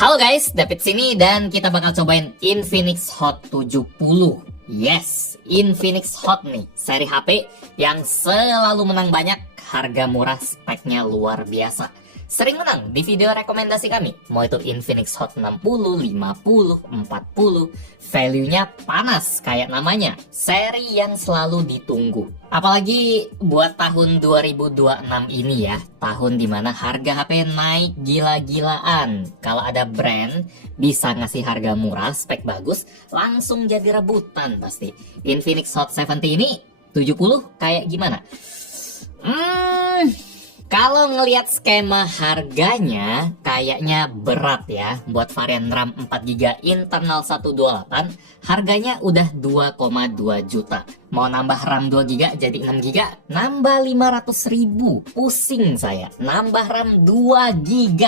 Halo guys, David sini dan kita bakal cobain Infinix Hot 70. Yes, Infinix Hot nih, seri HP yang selalu menang banyak, harga murah, speknya luar biasa. Sering menang di video rekomendasi kami, mau itu Infinix Hot 60, 50, 40, value-nya panas kayak namanya, seri yang selalu ditunggu. Apalagi buat tahun 2026 ini ya, tahun dimana harga HP naik gila-gilaan. Kalau ada brand bisa ngasih harga murah, spek bagus, langsung jadi rebutan pasti. Infinix Hot 70 ini 70 kayak gimana? Kalau ngelihat skema harganya kayaknya berat ya. Buat varian RAM 4GB internal 128 harganya udah 2,2 juta. Mau nambah RAM 2GB jadi 6GB, nambah 500.000. Pusing saya. Nambah RAM 2GB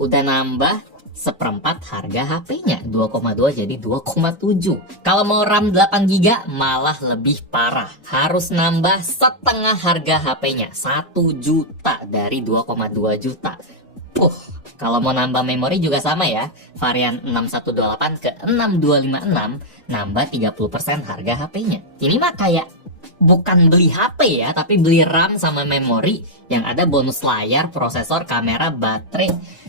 udah nambah seperempat harga HP-nya, 2,2 jadi 2,7. Kalau mau RAM 8GB malah lebih parah, harus nambah setengah harga HP-nya, 1 juta dari 2,2 juta. Kalau mau nambah memori juga sama ya, varian 6128 ke 6256 nambah 30% harga HP-nya. Ini mah kayak bukan beli HP ya, tapi beli RAM sama memori yang ada bonus layar, prosesor, kamera, baterai.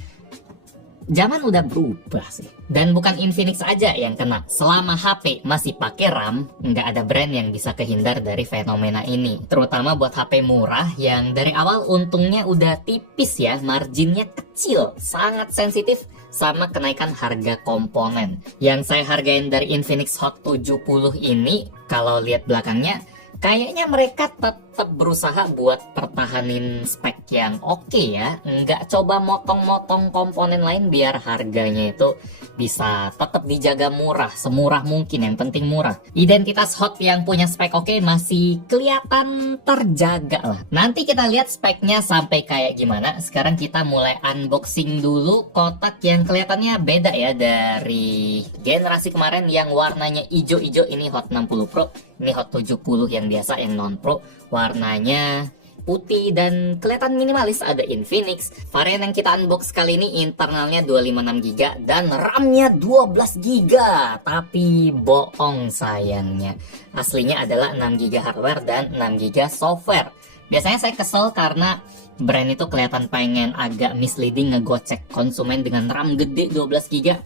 Zaman udah berubah sih. Dan bukan Infinix aja yang kena. Selama HP masih pakai RAM, nggak ada brand yang bisa kehindar dari fenomena ini. Terutama buat HP murah yang dari awal untungnya udah tipis ya, marginnya kecil, sangat sensitif sama kenaikan harga komponen. Yang saya hargain dari Infinix Hot 70 ini, kalau lihat belakangnya, kayaknya mereka tetap berusaha buat pertahanin spek yang oke ya. Nggak coba motong-motong komponen lain biar harganya itu bisa tetap dijaga murah, semurah mungkin, yang penting murah. Identitas Hot yang punya spek oke masih kelihatan terjaga lah. Nanti kita lihat speknya sampai kayak gimana. Sekarang kita mulai unboxing dulu kotak yang kelihatannya beda ya dari generasi kemarin yang warnanya hijau-hijau. Ini Hot 60 Pro, ini Hot 70 yang biasa, yang non Pro, warnanya putih dan kelihatan minimalis. Ada Infinix. Varian yang kita unbox kali ini internalnya 256GB dan RAM-nya 12GB. Tapi bohong sayangnya. Aslinya adalah 6GB hardware dan 6GB software. Biasanya saya kesel karena brand itu kelihatan pengen agak misleading ngegocek konsumen dengan RAM gede 12GB.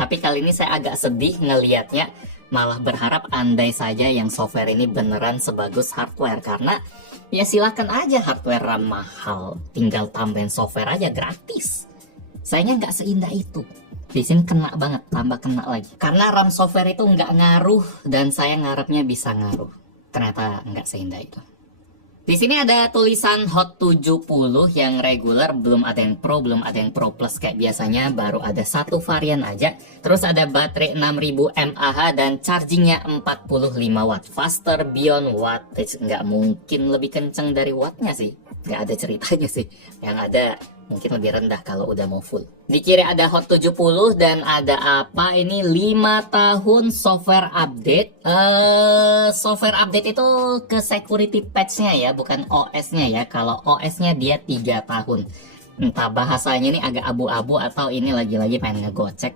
Tapi kali ini saya agak sedih ngelihatnya, malah berharap andai saja yang software ini beneran sebagus hardware. Karena ya silakan aja hardware RAM mahal, tinggal tambahin software aja gratis. Sayangnya nggak seindah itu. Di sini kena banget, tambah kena lagi. Karena RAM software itu nggak ngaruh dan saya ngarepnya bisa ngaruh. Ternyata nggak seindah itu. Di sini ada tulisan Hot 70 yang regular, belum ada yang Pro, belum ada yang Pro Plus kayak biasanya, baru ada satu varian aja. Terus ada baterai 6000 mAh dan chargingnya 45 watt, faster beyond wattage. Nggak mungkin lebih kenceng dari wattnya sih, nggak ada ceritanya sih. Yang ada mungkin lebih rendah kalau udah mau full. Di kiri ada Hot 70 dan ada apa ini, 5 tahun software update. Software update itu ke security patch-nya ya, bukan OS-nya ya. Kalau OS-nya dia 3 tahun. Entah bahasanya ini agak abu-abu atau ini lagi-lagi pengen ngegocek.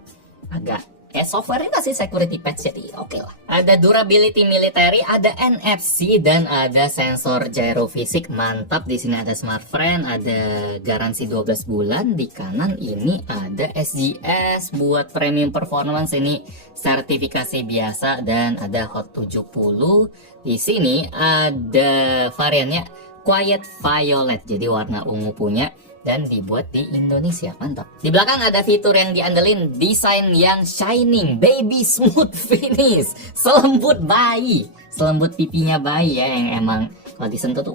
Agak software-nya masih security patch, jadi oke lah. Ada durability military, ada NFC dan ada sensor gyrofisik, mantap. Di sini ada smart friend, ada garansi 12 bulan. Di kanan ini ada SGS buat premium performance, ini sertifikasi biasa, dan ada Hot 70. Di sini ada variannya Quiet Violet, jadi warna ungu punya. Dan dibuat di Indonesia, mantap. Di belakang ada fitur yang diandelin, desain yang shining, baby smooth finish, selembut bayi, selembut pipinya bayi ya, yang emang kalau disentuh tuh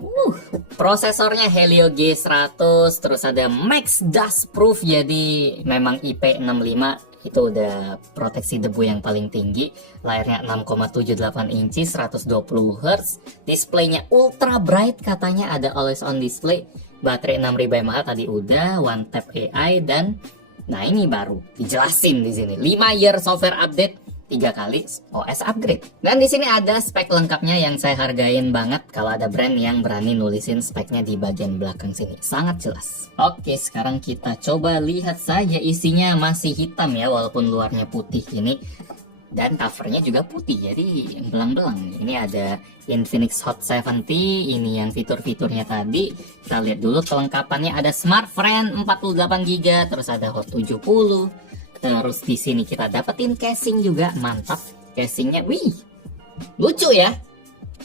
Prosesornya Helio G100, terus ada Max Dust Proof, jadi memang IP65 itu udah proteksi debu yang paling tinggi. Layarnya 6,78 inci, 120 Hz, displaynya ultra bright, katanya ada always on display. Baterai 6000 mAh tadi udah, one tap AI, dan nah ini baru dijelasin di sini 5 year software update 3 kali OS upgrade. Dan di sini ada spek lengkapnya yang saya hargain banget kalau ada brand yang berani nulisin speknya di bagian belakang sini. Sangat jelas. Oke, sekarang kita coba lihat saja, isinya masih hitam ya walaupun luarnya putih ini. Dan covernya juga putih, jadi belang-belang. Ini ada Infinix Hot 70, ini yang fitur-fiturnya tadi. Kita lihat dulu kelengkapannya, ada Smart Friend 48GB, terus ada Hot 70. Terus di sini kita dapetin casing juga, mantap. Casingnya, wih, lucu ya.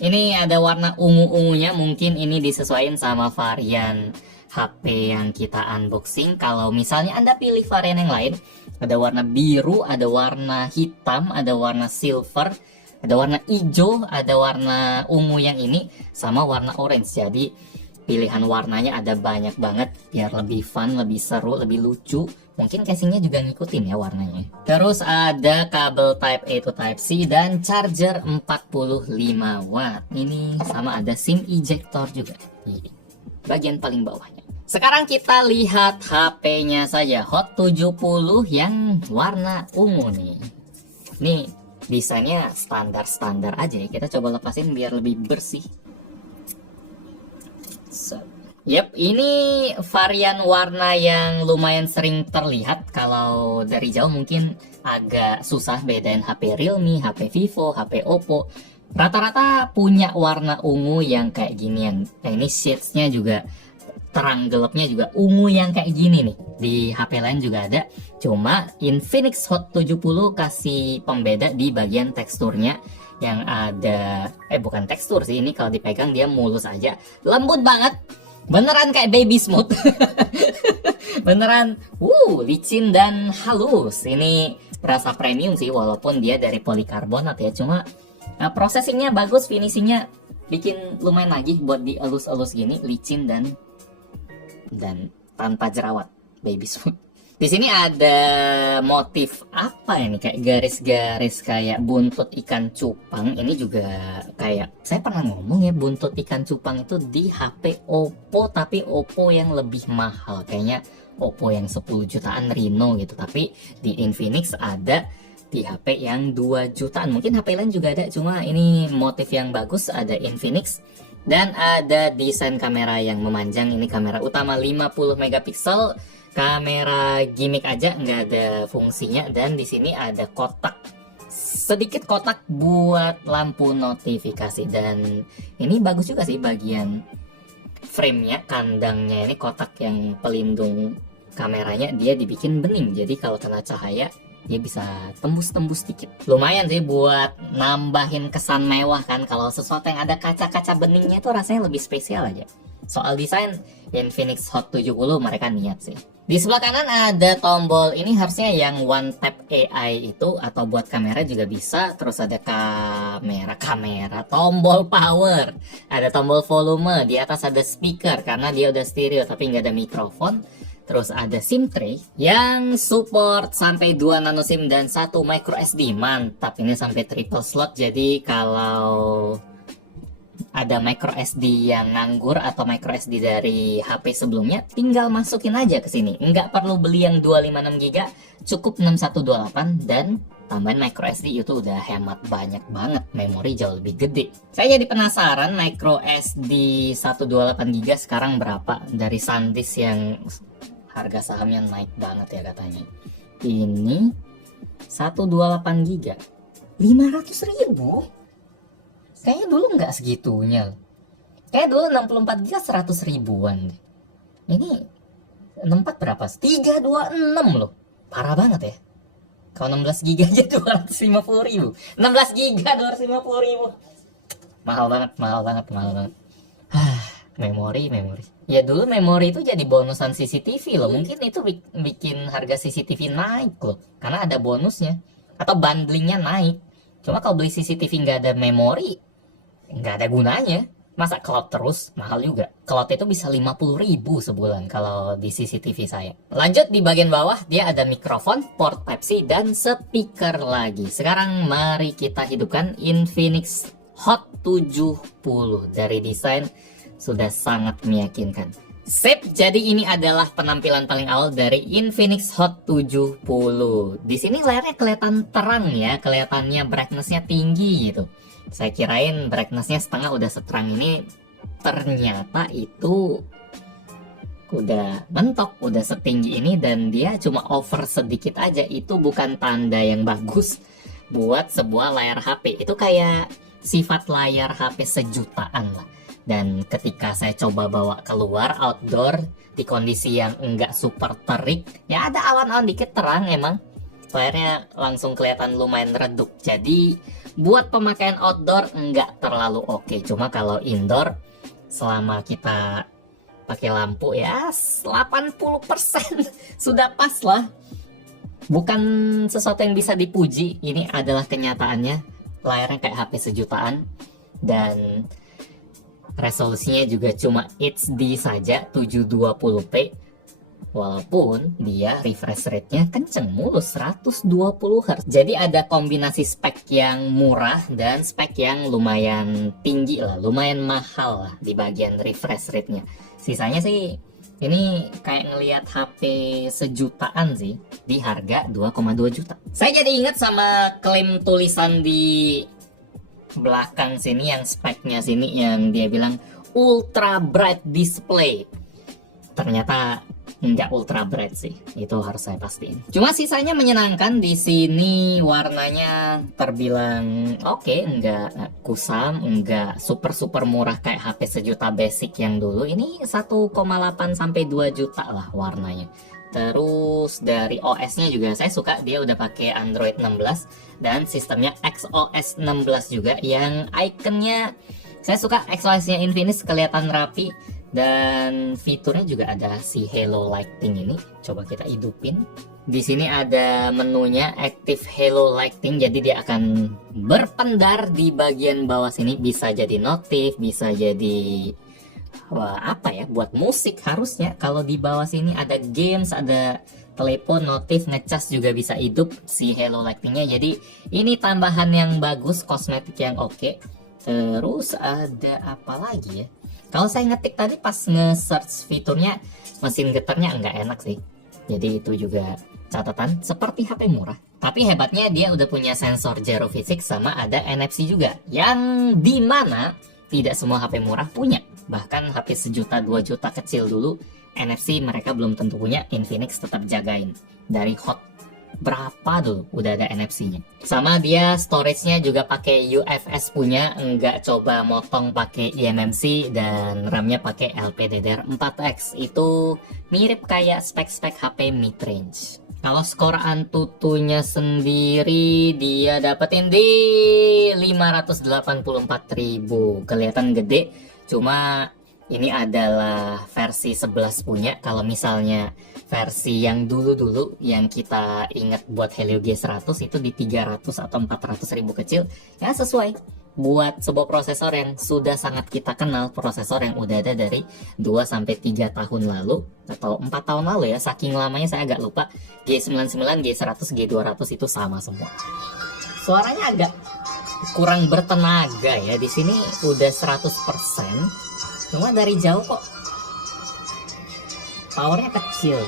Ini ada warna ungu-ungunya, mungkin ini disesuaikan sama varian HP yang kita unboxing. Kalau misalnya Anda pilih varian yang lain, ada warna biru, ada warna hitam, ada warna silver, ada warna hijau, ada warna ungu yang ini, sama warna orange. Jadi pilihan warnanya ada banyak banget biar lebih fun, lebih seru, lebih lucu. Mungkin casingnya juga ngikutin ya warnanya. Terus ada kabel Type A to Type C dan charger 45 watt. Ini sama ada SIM ejector juga di bagian paling bawahnya. Sekarang kita lihat HP-nya saja, Hot 70 yang warna ungu nih. Nih, desainnya standar-standar aja ya. Kita coba lepasin biar lebih bersih. Yap, ini varian warna yang lumayan sering terlihat. Kalau dari jauh mungkin agak susah bedain HP Realme, HP Vivo, HP Oppo. Rata-rata punya warna ungu yang kayak ginian. Nah, ini shades-nya juga terang gelapnya juga ungu yang kayak gini nih. Di HP lain juga ada. Cuma Infinix Hot 70 kasih pembeda di bagian teksturnya yang ada, bukan tekstur sih, ini kalau dipegang dia mulus aja. Lembut banget. Beneran kayak baby smooth. Beneran licin dan halus. Ini rasa premium sih walaupun dia dari polikarbonat ya. Cuma processingnya bagus, finishingnya bikin lumayan lagi buat dielus-elus gini, licin dan tanpa jerawat, baby smooth. Di sini ada motif apa ini, kayak garis-garis kayak buntut ikan cupang. Ini juga kayak saya pernah ngomong ya, buntut ikan cupang itu di HP Oppo, tapi Oppo yang lebih mahal, kayaknya Oppo yang 10 jutaan Reno gitu. Tapi di Infinix ada di HP yang 2 jutaan. Mungkin HP lain juga ada, cuma ini motif yang bagus, ada Infinix. Dan ada desain kamera yang memanjang. Ini kamera utama 50 megapiksel, kamera gimmick aja, nggak ada fungsinya. Dan di sini ada kotak, sedikit kotak buat lampu notifikasi. Dan ini bagus juga sih bagian frame-nya, kandangnya ini kotak yang pelindung kameranya dia dibikin bening. Jadi kalau kena cahaya dia bisa tembus-tembus dikit. Lumayan sih buat nambahin kesan mewah kan. Kalau sesuatu yang ada kaca-kaca beningnya itu rasanya lebih spesial aja. Soal desain, Infinix Hot 70 mereka niat sih. Di sebelah kanan ada tombol, ini harusnya yang One Tap AI itu, atau buat kamera juga bisa. Terus ada kamera, tombol power, ada tombol volume, di atas ada speaker karena dia udah stereo tapi nggak ada mikrofon. Terus ada SIM tray yang support sampai 2 nano SIM dan 1 micro SD. Mantap, ini sampai triple slot. Jadi kalau ada micro SD yang nganggur atau micro SD dari HP sebelumnya, tinggal masukin aja ke sini. Nggak perlu beli yang 256 GB, cukup 6128 dan tambahan micro SD itu udah hemat banyak banget. Memori jauh lebih gede. Saya jadi penasaran micro SD 128 GB sekarang berapa dari SanDisk yang harga sahamnya naik banget ya katanya. Ini 128 GB 500.000. Kayaknya dulu nggak segitunya. Kayak dulu 64 GB 100 ribuan. Ini 64 berapa? 326 loh. Parah banget ya. Kalau 16 GB aja 250.000. 16 GB 250.000. Mahal banget. Memori. Ya dulu memori itu jadi bonusan CCTV loh. Mungkin itu bikin harga CCTV naik loh, karena ada bonusnya atau bundlingnya naik. Cuma kalau beli CCTV nggak ada memori, nggak ada gunanya. Masa cloud terus, mahal juga. Cloud itu bisa 50.000 sebulan kalau di CCTV saya. Lanjut di bagian bawah, dia ada mikrofon, port Type-C, dan speaker lagi. Sekarang mari kita hidupkan Infinix Hot 70. Dari desain sudah sangat meyakinkan. Sip, jadi ini adalah penampilan paling awal dari Infinix Hot 70. Di sini layarnya kelihatan terang ya, kelihatannya brightness-nya tinggi gitu. Saya kirain brightness-nya setengah udah seterang ini, ternyata itu udah mentok, udah setinggi ini, dan dia cuma over sedikit aja. Itu bukan tanda yang bagus buat sebuah layar HP. Itu kayak sifat layar HP sejutaan lah. Dan ketika saya coba bawa keluar outdoor di kondisi yang enggak super terik, ya ada awan-awan dikit terang, emang layarnya langsung kelihatan lumayan redup. Jadi buat pemakaian outdoor enggak terlalu oke. Cuma kalau indoor selama kita pakai lampu ya 80% sudah pas lah. Bukan sesuatu yang bisa dipuji, ini adalah kenyataannya. Layarnya kayak HP sejutaan dan resolusinya juga cuma HD saja 720p, walaupun dia refresh rate-nya kenceng mulus 120 Hz. Jadi ada kombinasi spek yang murah dan spek yang lumayan tinggi lah, lumayan mahal lah di bagian refresh rate-nya. Sisanya sih ini kayak ngelihat HP sejutaan sih di harga 2,2 juta. Saya jadi ingat sama klaim tulisan di belakang sini yang speknya sini yang dia bilang ultra bright display. Ternyata nggak ultra bright sih, itu harus saya pastiin. Cuma sisanya menyenangkan. Di sini warnanya terbilang oke, nggak kusam, nggak super murah kayak HP sejuta basic yang dulu. Ini 1,8 sampai 2 juta lah warnanya. Terus dari OS-nya juga saya suka, dia udah pakai Android 16 dan sistemnya XOS 16 juga, yang ikonnya saya suka. XOS-nya Infinix kelihatan rapi dan fiturnya juga ada si Halo Lighting ini. Coba kita hidupin. Di sini ada menunya Active Halo Lighting, jadi dia akan berpendar di bagian bawah sini, bisa jadi notif, bisa jadi apa ya, buat musik harusnya. Kalau di bawah sini ada games, ada telepon, notif, ngecas juga bisa hidup si Halo Lightingnya. Jadi ini tambahan yang bagus, kosmetik yang oke. Terus ada apa lagi ya? Kalau saya ngetik tadi pas nge-search fiturnya, mesin getarnya nggak enak sih. Jadi itu juga catatan, seperti HP murah. Tapi hebatnya dia udah punya sensor gyro physics sama ada NFC juga, yang dimana tidak semua HP murah punya. Bahkan HP sejuta 2 juta kecil dulu NFC mereka belum tentu punya. Infinix tetap jagain. Dari Hot berapa dulu udah ada NFC-nya. Sama dia storage-nya juga pakai UFS punya, nggak coba motong pakai eMMC, dan RAM-nya pakai LPDDR4X. Itu mirip kayak spek-spek HP mid-range. Kalau skor Antutunya sendiri dia dapetin di 584.000. Kelihatan gede, cuma ini adalah versi 11 punya. Kalau misalnya versi yang dulu-dulu yang kita ingat buat Helio G100 itu di 300 atau 400.000 kecil, ya sesuai buat sebuah prosesor yang sudah sangat kita kenal, prosesor yang udah ada dari 2-3 tahun lalu atau 4 tahun lalu ya, saking lamanya saya agak lupa. G99, G100, G200 itu sama semua. Suaranya agak kurang bertenaga ya, di sini udah 100%, cuma dari jauh kok powernya kecil,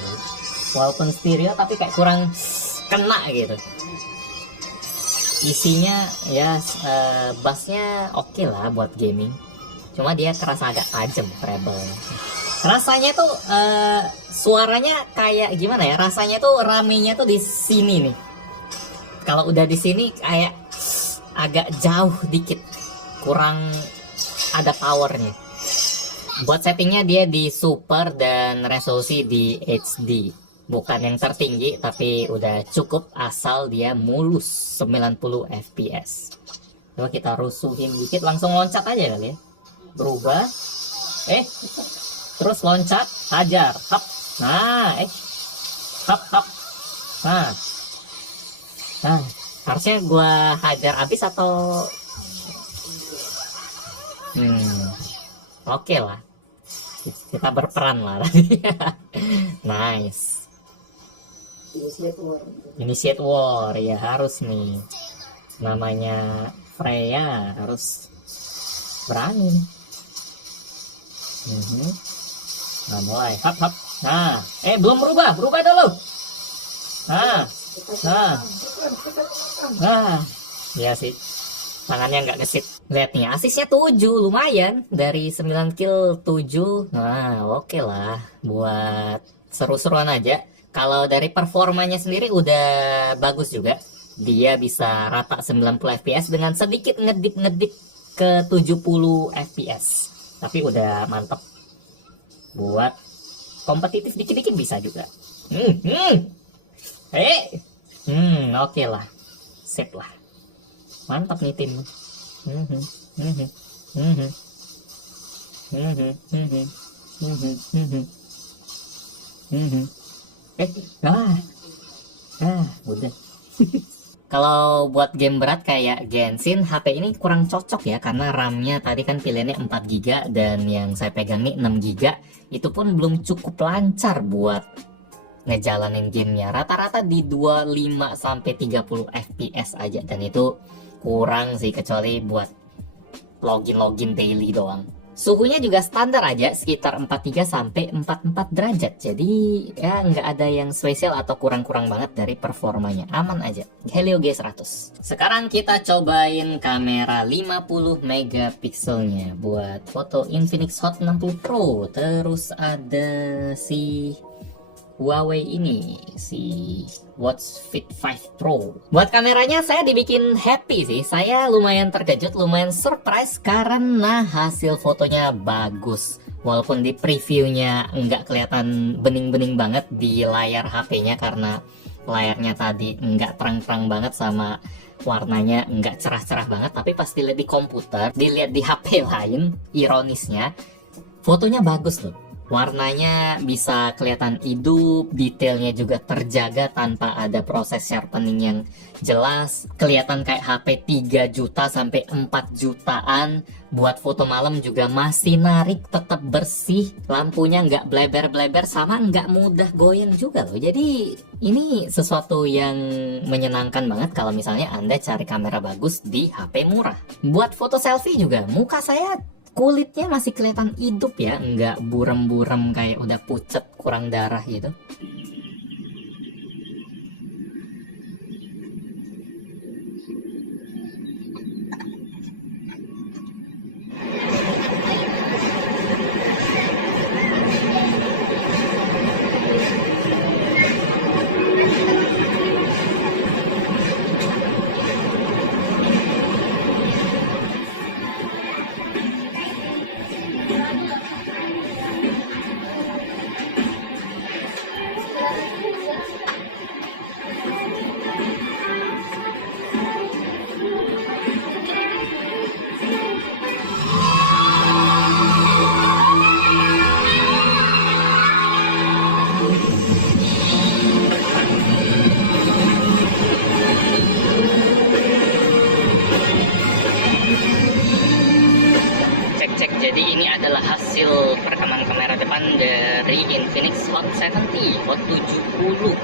walaupun stereo tapi kayak kurang kena gitu. Isinya ya bassnya oke lah buat gaming, cuma dia terasa agak tajam treble. Rasanya tuh suaranya kayak gimana ya, rasanya tuh ramenya tuh di sini nih. Kalau udah di sini kayak agak jauh dikit, kurang ada powernya. Buat settingnya dia di super dan resolusi di HD, bukan yang tertinggi tapi udah cukup asal dia mulus 90 fps. Coba kita rusuhin dikit, langsung loncat aja kali ya, berubah terus loncat, hajar, hap, nah hap hap, nah harusnya gua hajar habis atau oke lah, kita berperan lah tadi. Nice. Initiate war ya, harus nih, namanya Freya harus berani. Nah, mulai. Hap, hap. Nah, belum berubah. Berubah dulu. Nah, nah, nah. Iya sih. Tangannya nggak gesit. Lihat nih, asisnya 7. Lumayan. Dari 9 kill 7. Nah, oke lah. Buat seru-seruan aja. Kalau dari performanya sendiri udah bagus juga. Dia bisa rata 90 fps dengan sedikit ngedip-ngedip ke 70 fps. Tapi udah mantep. Buat kompetitif dikit-dikit bisa juga. Oke lah. Sip lah. Mantap nih tim. Udah. Kalau buat game berat kayak Genshin, HP ini kurang cocok ya, karena RAM-nya tadi kan pilihannya 4 GB dan yang saya pegang nih 6 GB. Itu pun belum cukup lancar buat ngejalanin gamenya. Rata-rata di 25-30 fps aja, dan itu kurang sih, kecuali buat login daily doang. Suhunya juga standar aja, sekitar 43-44 derajat. Jadi ya nggak ada yang spesial atau kurang-kurang banget dari performanya. Aman aja. Helio G100. Sekarang kita cobain kamera 50 megapikselnya buat foto Infinix Hot 60 Pro. Terus ada si Huawei ini, si Watch Fit 5 Pro. Buat kameranya saya dibikin happy sih. Saya lumayan terkejut, lumayan surprise karena hasil fotonya bagus. Walaupun di previewnya nggak kelihatan bening-bening banget di layar HP-nya, karena layarnya tadi nggak terang-terang banget sama warnanya nggak cerah-cerah banget. Tapi pas dilihat di komputer, dilihat di HP lain, ironisnya fotonya bagus loh. Warnanya bisa kelihatan hidup, detailnya juga terjaga tanpa ada proses sharpening yang jelas. Kelihatan kayak HP 3 juta sampai 4 jutaan. Buat foto malam juga masih narik, tetap bersih. Lampunya nggak bleber-bleber, sama nggak mudah goyang juga loh. Jadi ini sesuatu yang menyenangkan banget kalau misalnya Anda cari kamera bagus di HP murah. Buat foto selfie juga, muka saya kulitnya masih kelihatan hidup ya, nggak buram-buram kayak udah pucet kurang darah gitu. Jadi ini adalah hasil perekaman kamera depan dari Infinix Hot 70, Hot 70.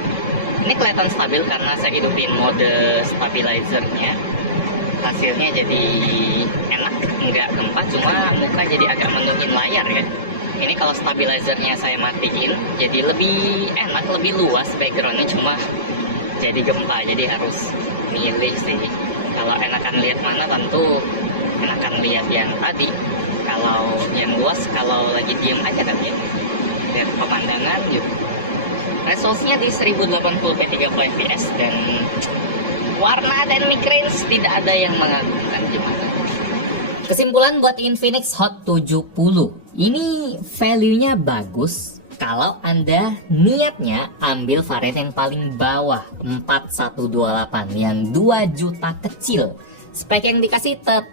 Ini kelihatan stabil karena saya hidupin mode stabilizernya. Hasilnya jadi enak, nggak gempa, cuma muka jadi agak menungin layar ya. Ini kalau stabilizernya saya matiin, jadi lebih enak, lebih luas backgroundnya, cuma jadi gempa, jadi harus milih sih. Kalau enakan lihat mana, tentu enakan lihat yang tadi. Kalau yang luas, kalau lagi diem aja kan ya, lihat pemandangan gitu. Resolusinya di 1080p 30 fps dan warna dan mic range tidak ada yang mengagumkan gimana. Kesimpulan buat Infinix Hot 70, ini value-nya bagus kalau Anda niatnya ambil varian yang paling bawah 4128 yang 2 juta kecil. Spek yang dikasih tetap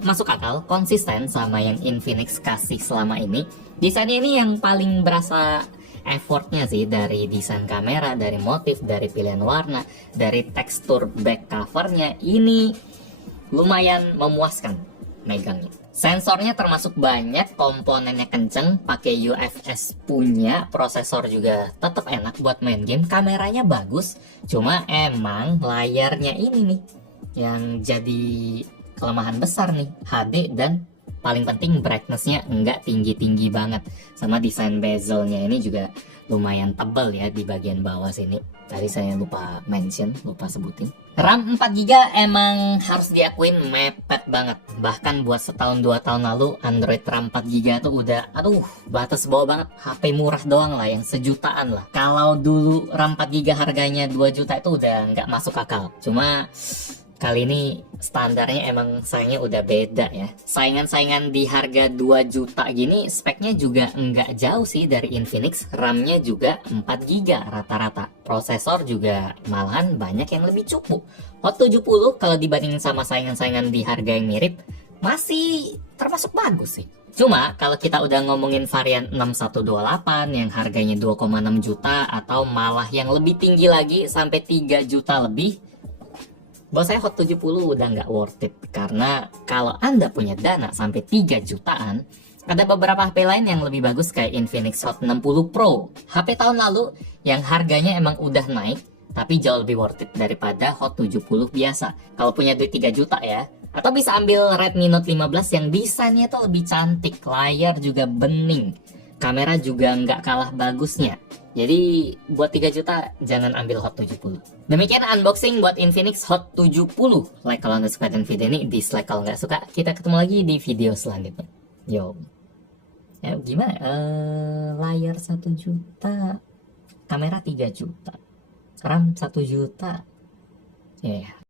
masuk akal, konsisten sama yang Infinix kasih selama ini. Desainnya ini yang paling berasa effortnya sih, dari desain kamera, dari motif, dari pilihan warna, dari tekstur back covernya. Ini lumayan memuaskan megangnya. Sensornya termasuk banyak, komponennya kenceng, pakai UFS punya, prosesor juga tetap enak buat main game, kameranya bagus. Cuma emang layarnya ini nih yang jadi kelemahan besar nih, HD dan Paling penting brightness-nya nggak tinggi-tinggi banget. Sama desain bezelnya ini juga lumayan tebal ya di bagian bawah sini. Tadi saya lupa mention, lupa sebutin. RAM 4GB emang harus diakuin mepet banget. Bahkan buat setahun 2 tahun lalu Android RAM 4GB tuh udah batas bawah banget. HP murah doang lah yang sejutaan lah. Kalau dulu RAM 4GB harganya 2 juta itu udah nggak masuk akal. Cuma kali ini standarnya emang sayangnya udah beda ya. Saingan-saingan di harga 2 juta gini speknya juga nggak jauh sih dari Infinix. RAM-nya juga 4GB rata-rata. Prosesor juga malahan banyak yang lebih cukup. Hot 70 kalau dibandingin sama saingan-saingan di harga yang mirip masih termasuk bagus sih. Cuma kalau kita udah ngomongin varian 6128 yang harganya 2,6 juta atau malah yang lebih tinggi lagi sampai 3 juta lebih, buat saya Hot 70 udah nggak worth it. Karena kalau Anda punya dana sampai 3 jutaan, ada beberapa HP lain yang lebih bagus kayak Infinix Hot 60 Pro. HP tahun lalu yang harganya emang udah naik, tapi jauh lebih worth it daripada Hot 70 biasa. Kalau punya duit 3 juta ya. Atau bisa ambil Redmi Note 15 yang desainnya tuh lebih cantik, layar juga bening, kamera juga nggak kalah bagusnya. Jadi buat 3 juta jangan ambil Hot 70. Demikian unboxing buat Infinix Hot 70. Like kalau Anda suka dengan video ini, dislike kalau nggak suka. Kita ketemu lagi di video selanjutnya. Yo. Ya gimana? Layar 1 juta, kamera 3 juta, RAM 1 juta. Ya. Yeah.